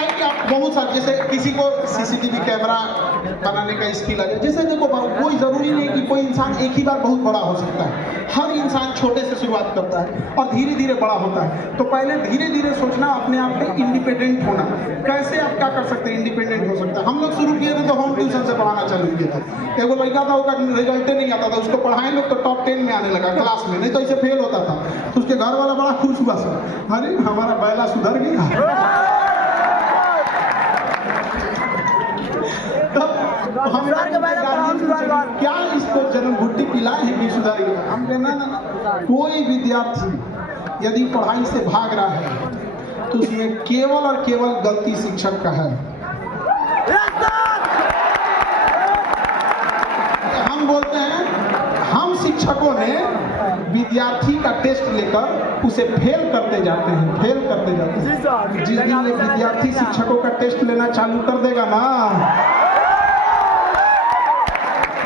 है कि आप बहुत सारे, जैसे किसी को सीसीटीवी कैमरा बनाने का स्किल है, जैसे देखो कोई जरूरी नहीं कि कोई इंसान एक ही बार बहुत बड़ा हो सकता है। हर इंसान छोटे से शुरुआत करता है और धीरे धीरे बड़ा होता है। तो पहले धीरे धीरे सोचना, अपने आप में इंडिपेंडेंट होना। कैसे आप क्या कर सकते हैं, इंडिपेंडेंट हो सकता है। हम लोग शुरू किए थे तो होम ट्यूशन से पढ़ाना चालू किया था। एगो लड़का था, उसका रिजल्ट नहीं आता था, उसको पढ़ाए लोग तो टॉप 10 में आने लगा क्लास में, नहीं तो ऐसे फेल होता था। तो उसके घर वाला बड़ा खुश हुआ सर, अरे हमारा बैला सुधर गया। हम क्या इसको जन्म घुट्टी पिलाए हैं कि सुधर गया? हम कहना ना, कोई विद्यार्थी यदि पढ़ाई से भाग रहा है तो उसमें केवल और केवल गलती शिक्षक का है। हम बोलते हैं, हम शिक्षकों ने विद्यार्थी का टेस्ट लेकर उसे फेल करते जाते हैं, फेल करते जाते हैं। जिस दिन एक विद्यार्थी शिक्षकों का टेस्ट लेना चालू कर देगा ना,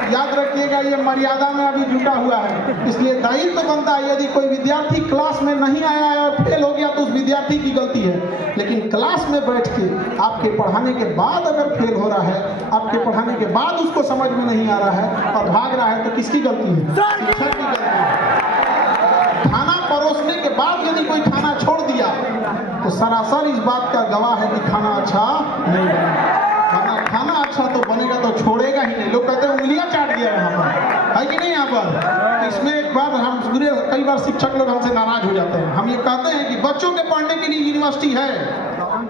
याद रखिएगा ये मर्यादा में अभी जुटा हुआ है। इसलिए दायित्व तो बनता है, यदि कोई विद्यार्थी क्लास में नहीं आया है और फेल हो गया तो उस विद्यार्थी की गलती है। लेकिन क्लास में बैठ के आपके पढ़ाने के बाद अगर फेल हो रहा है, आपके पढ़ाने के बाद उसको समझ में नहीं आ रहा है और भाग रहा है, तो किसकी गलती है? शिक्षक की गलती है। खाना परोसने के बाद यदि कोई खाना छोड़ दिया तो सरासर इस बात का गवाह है कि खाना अच्छा नहीं बना। खाना अच्छा तो बनेगा तो छोड़ेगा ही नहीं। लोग कहते हैं उंगलियां चाट दिया यहाँ पर, है कि नहीं? यहाँ पर इसमें एक बार हम कई बार शिक्षक लोग हमसे नाराज हो जाते हैं। हम ये कहते हैं कि बच्चों के पढ़ने के लिए यूनिवर्सिटी है,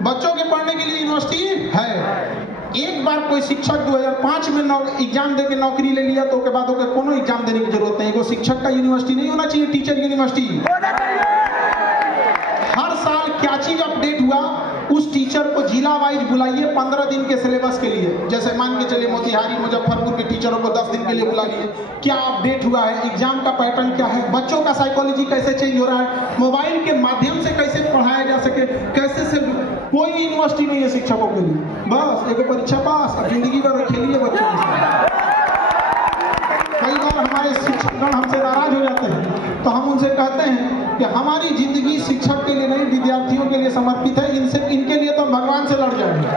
बच्चों के पढ़ने के लिए यूनिवर्सिटी है। एक बार कोई शिक्षक 2005 में एग्जाम दे के नौकरी ले लिया तो उसके बाद ओके कोनो एग्जाम देने की जरूरत नहीं। वो शिक्षक का यूनिवर्सिटी नहीं होना चाहिए, टीचर यूनिवर्सिटी। हर साल क्या चीज अपडेट हुआ, उस टीचर को जिला वाइज बुलाइए 15 दिन के सिलेबस के लिए। जैसे मान के चलिए मोतिहारी मुजफ्फरपुर के टीचरों को 10 दिन के लिए बुला लिए, क्या अपडेट हुआ है, एग्जाम का पैटर्न क्या है, बच्चों का साइकोलॉजी कैसे चेंज हो रहा है, मोबाइल के माध्यम से कैसे पढ़ाया जा सके, कैसे से। कोई यूनिवर्सिटी नहीं है शिक्षकों के लिए, बस एक परीक्षा पास, जिंदगी भर खेलिए बच्चों के। कई बार हमारे शिक्षकगण हमसे नाराज हो जाते हैं तो हम उनसे कहते हैं कि हमारी जिंदगी शिक्षक के लिए नहीं, विद्यार्थियों के लिए समर्पित है। इनके लिए तो भगवान से लड़ जाएंगे।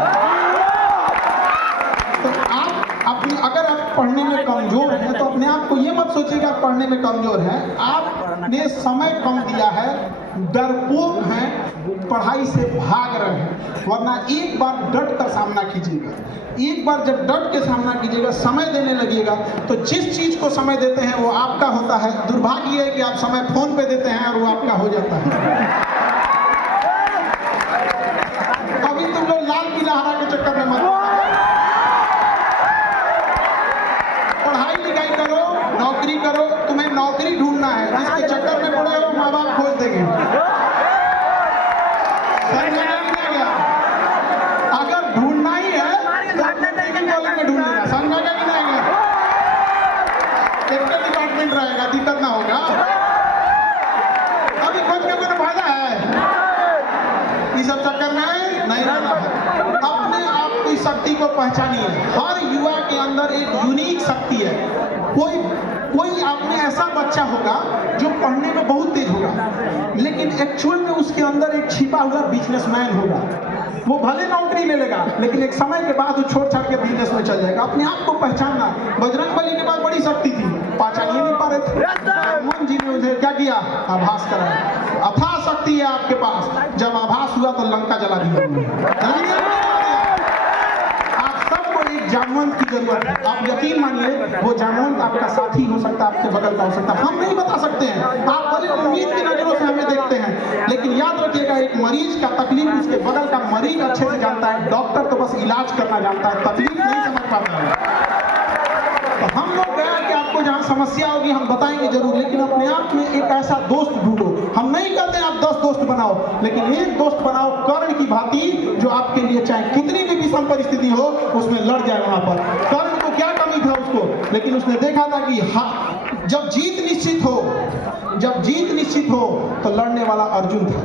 तो आप अगर आप पढ़ने में कमजोर हैं तो अपने आप को ये मत सोचिएगा आप पढ़ने में कमजोर हैं। आपने समय कम दिया है, डरपोक हैं, पढ़ाई से भाग रहे हैं। वरना एक बार डट का सामना कीजिएगा। एक बार जब डट के सामना कीजिएगा, समय देने लगिएगा, तो जिस चीज को समय देते हैं वो आपका होता है। दुर्भाग्य है कि आप समय फोन पे देते हैं और वो आपका हो जाता है। अभी तुम लोग लाल किला हरा के चक्कर में मत, पढ़ाई लिखाई करो, नौकरी करो। तुम्हें नौकरी ढूंढना है, इसके चक्कर में पड़े हो, माँ बाप खोज देंगे। अगर ढूंढना ही है तो बोलेंगे ढूंढेगा, समझेगा कि नहीं? एक डिपार्टमेंट रहेगा, दिक्कत ना होगा। अभी खोज के कोई फायदा है? इस सब चक्कर में नहीं रहना है। अपने आप की शक्ति को पहचानिए। हर युवा के अंदर एक यूनिक शक्ति है। कोई आप में ऐसा बच्चा होगा जो पढ़ने में बहुत तेज होगा, लेकिन एक्चुअल में उसके अंदर एक छिपा हुआ बिजनेसमैन होगा। वो भले नौकरी ले लेगा, लेकिन एक समय के बाद वो छोड़ छाड़ के बिजनेस में चल जाएगा। अपने आप को पहचानना। बजरंगबली के पास बड़ी शक्ति थी, पहचान ही नहीं पा रहे थे। हनुमान जी ने उसे क्या किया? आभास कराया। अथाह शक्ति है आपके पास, जब आभास हुआ तो लंका जला दिया। जामवंत की जरूरत है। आप यकीन मानिए वो जामवंत आपका साथी हो सकता है, आपके बगल का हो सकता है। हम नहीं बता सकते हैं, आप बड़ी उम्मीद की नजरों से हमें देखते हैं, लेकिन याद रखिएगा एक मरीज का तकलीफ उसके बगल का मरीज अच्छे से जानता है। डॉक्टर तो बस इलाज करना जानता है, तकलीफ नहीं समझ पाता है। तो हम लोग गया कि आपको जहाँ समस्या होगी हम बताएंगे जरूर, लेकिन अपने आप में एक ऐसा दोस्त ढूंढो। हम नहीं कहते आप 10 दोस्त बनाओ, लेकिन एक दोस्त बनाओ कर्ण की भांति, जो आपके लिए चाहे कितनी भी विषम परिस्थिति हो उसमें लड़ जाए। वहां पर कर्ण को क्या कमी था उसको, लेकिन उसने देखा था कि हाँ, जब जीत निश्चित हो तो लड़ने वाला अर्जुन था।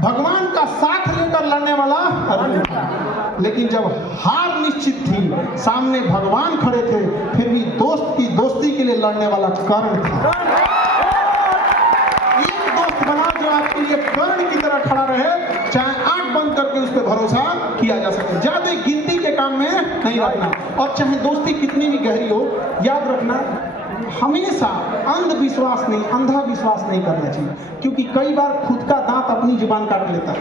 भगवान का साथ लेकर लड़ने वाला अर्जुन था। लेकिन जब हार निश्चित थी, सामने भगवान खड़े थे, फिर भी दोस्त की दोस्ती के लिए लड़ने वाला कर्ण था। एक दोस्त बनाओ जो आपके लिए कर्ण की तरह खड़ा रहे, चाहे आंख बंद करके करके उस पर भरोसा किया जा सके। ज्यादा गिनती के काम में नहीं रखना, और चाहे दोस्ती कितनी भी गहरी हो, याद रखना हमेशा अंधविश्वास नहीं, अंधा विश्वास नहीं करना चाहिए, क्योंकि कई बार खुद का दांत अपनी जुबान काट लेता है।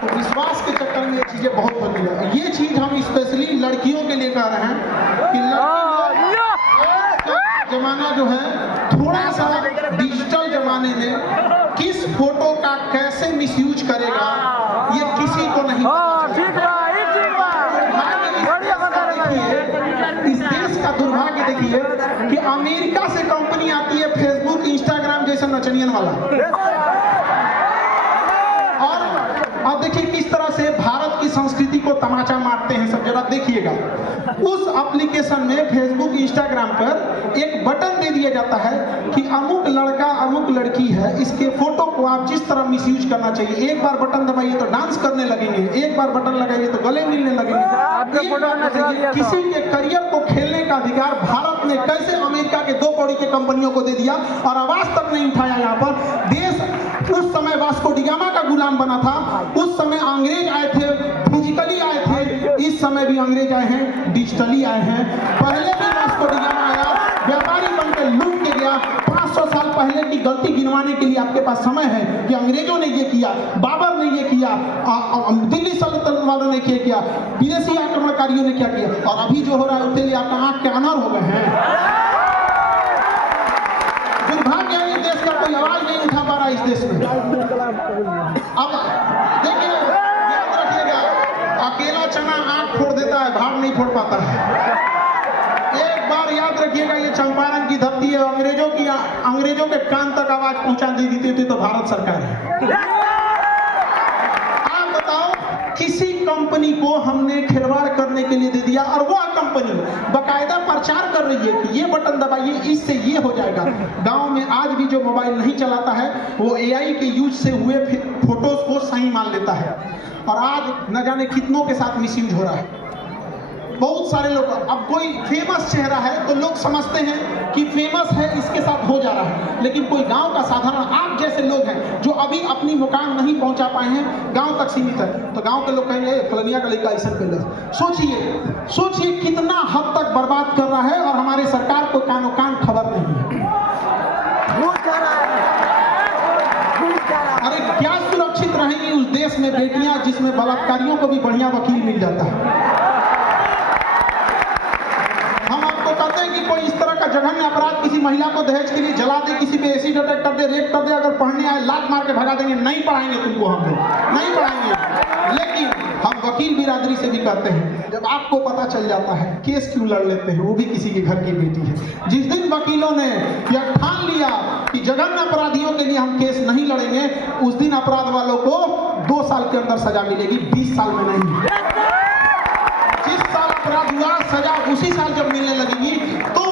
तो विश्वास के चक्कर में ये चीजें बहुत होती है। ये चीज हम स्पेशली लड़कियों के लिए कह रहे हैं कि जमाना जो है थोड़ा सा डिजिटल जमाने में किस फोटो का कैसे मिसयूज करेगा ये किसी को नहीं इस देश का दुर्भाग्य देखिए कि अमेरिका से कंपनी आती है फेसबुक इंस्टाग्राम जैसे नचनियन वाला, और अब देखिए किस तरह से भारत की संस्कृति को तमाचा मारते हैं सब। जरा देखिएगा उस एप्लीकेशन में फेसबुक इंस्टाग्राम पर एक बटन दे दिया जाता है कि अमुक लड़का अमुक लड़की है, इसके फोटो को आप जिस तरह मिसयूज करना चाहिए। एक बार बटन दबाइए तो डांस करने लगेंगे, एक बार बटन लगाइए तो गले मिलने लगेंगे। किसी के करियर को खेलने का अधिकार भारत ने कैसे अमेरिका के 2 कौड़ी के कंपनियों को दे दिया और आवाज तक नहीं उठाया। यहाँ पर देश उस समय वास्को डिगामा का गुलाम बना था, उस समय अंग्रेज आए थे, फिजिकली आए थे, इस समय भी अंग्रेज आए हैं, डिजिटली आए हैं। पहले भी वास्को डिगामा आया, व्यापारी बनकर लूट के गया। 500 साल पहले की गलती गिनवाने के लिए आपके पास समय है कि अंग्रेजों ने ये किया, बाबर ने ये किया, दिल्ली सल्तनत वालों ने क्या किया, विदेशी आक्रमणकारियों ने क्या किया, और अभी जो हो रहा है उसके लिए आपका आंख के अनार हो गए हैं। दुर्भाग्य है देश का कोई आवाज नहीं उठा पा रहा इस देश में। अब देखिए याद रखिएगा, अकेला चना आंख फोड़ देता है, भाग नहीं फोड़ पाता है। एक बार याद रखिएगा ये चंपारण की धरती है, अंग्रेजों के कान तक आवाज पहुंचा दी थी तो भारत सरकार है। आप बताओ किसी कंपनी को हमने खिलवाड़ करने के लिए दे दिया और वह कंपनी बकायदा प्रचार कर रही है कि ये बटन दबाइए इससे ये हो जाएगा। गांव में आज भी जो मोबाइल नहीं चलाता है वो एआई के यूज से हुए फोटोज को सही मान लेता है, और आज न जाने कितनों के साथ मिसयूज हो रहा है। बहुत सारे लोग, अब कोई फेमस चेहरा है तो लोग समझते हैं कि फेमस है इसके साथ हो जा रहा है, लेकिन कोई गांव का साधारण आप जैसे लोग हैं जो अभी अपनी मुकाम नहीं पहुंचा पाए हैं, गांव तक सीमित है, तो गांव के लोग कहेंगे फलनिया का लड़का ऐसा कर ले। सोचिए कितना हद तक बर्बाद कर रहा है, और हमारे सरकार को कानो कान खबर नहीं है। अरे क्या सुरक्षित रहेंगी उस देश में बेटियां जिसमें बलात्कारियों को भी बढ़िया वकील मिल जाता है। कहते हैं कि कोई इस तरह का जघन्य अपराध किसी महिला को दहेज के लिए जला दे, किसी पे एसिड अटैक कर दे, रेप कर दे, अगर पढ़ने आए लात मार के भगा देंगे, नहीं पढ़ाएंगे तुमको, हम लोग नहीं पढ़ाएंगे। लेकिन हम वकील बिरादरी से भी कहते हैं, जब आपको पता चल जाता है केस क्यों लड़ लेते हैं, वो भी किसी के घर की बेटी है। जिस दिन वकीलों ने यह ठान लिया कि जघन्य अपराधियों के लिए हम केस नहीं लड़ेंगे, उस दिन अपराध वालों को 2 साल के अंदर सजा मिलेगी, 20 साल में नहीं। जिस साल अपराध हुआ सजा उसी साल जब मिलने लगेगी तो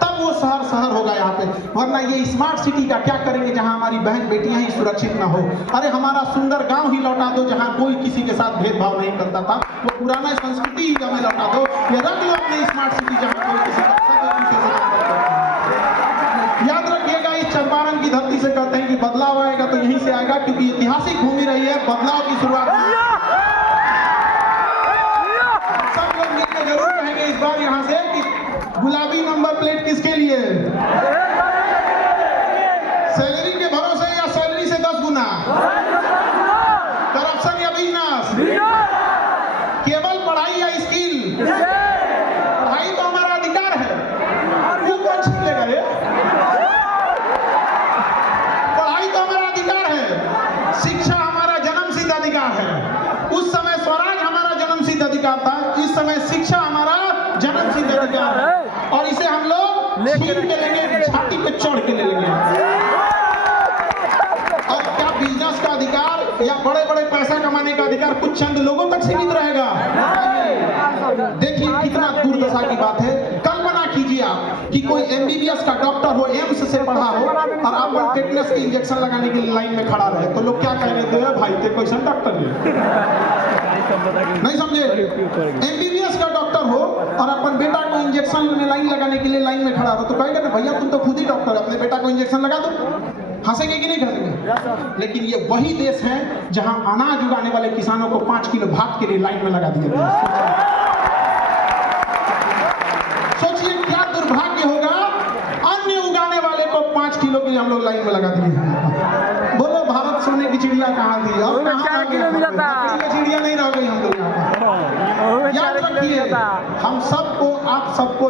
तब वो शहर होगा यहाँ पे। वरना ये स्मार्ट सिटी का क्या करेंगे जहाँ हमारी बहन बेटियां ही सुरक्षित ना हो। अरे हमारा सुंदर गांव ही लौटा दो जहाँ कोई किसी के साथ भेदभाव नहीं करता था, वो पुराना संस्कृति ही हमें लौटा दो, या रख लो अपनी स्मार्ट सिटी जहाँ कोई किसी याद रखिएगा इस चंपारण की धरती से कहते हैं कि बदलाव आएगा तो यहीं से आएगा, क्योंकि ऐतिहासिक भूमि रही है बदलाव की शुरुआत। सब लोग मिलकर जरूर कहेंगे इस बार यहाँ से कि गुलाबी नंबर प्लेट किसके लिए? सैलरी के भरोसे या सैलरी से 10 गुना? करप्शन या बिजनेस? केवल पढ़ाई या स्किल? पढ़ाई तो हमारा अधिकार है, वो कौन छीन लेगा ये? पढ़ाई तो हमारा अधिकार है, शिक्षा हमारा जन्मसिद्ध अधिकार है। उस समय स्वराज हमारा जन्मसिद्ध अधिकार था, इस समय शिक्षा हमारा जन्मसिद्ध अधिकार है, और इसे हम लोग छीन के लेंगे, छाती पे चढ़ के ले लेंगे। और क्या बिजनेस का अधिकार या बड़े बड़े पैसा कमाने का अधिकार कुछ चंद लोगों तक सीमित रहेगा? देखिए कितना दुर्दशा की बात है। कल्पना कीजिए आप कि कोई MBBS का डॉक्टर हो, एम्स से पढ़ा हो, और आप टेटनस के इंजेक्शन लगाने के लिए लाइन में खड़ा रहे, तो लोग क्या कहेंगे? भाई ते कैसा डॉक्टर है? नहीं समझे? MBBS का डॉक्टर हो और अपन बेटा को इंजेक्शन लाइन लगाने के लिए लाइन में खड़ा हो, तो कहेगा ना भैया तुम तो खुद ही डॉक्टर, अपने बेटा को इंजेक्शन लगा दो। हंसेंगे कि नहीं हंसेंगे? लेकिन ये वही देश है जहां अनाज उगाने वाले किसानों को 5 किलो भात के लिए लाइन में लगा दिया गया। सोचिए क्या दुर्भाग्य होगा, अन्य उगाने वाले को 5 किलो के लिए हम लोग लाइन में लगा दिए। बोलो भारत सोने की चिड़िया कहाँ थी? और कहाँ चिड़िया नहीं रह गई हम लोग यहाँ पर। याद रखिए, हम सबको, आप सबको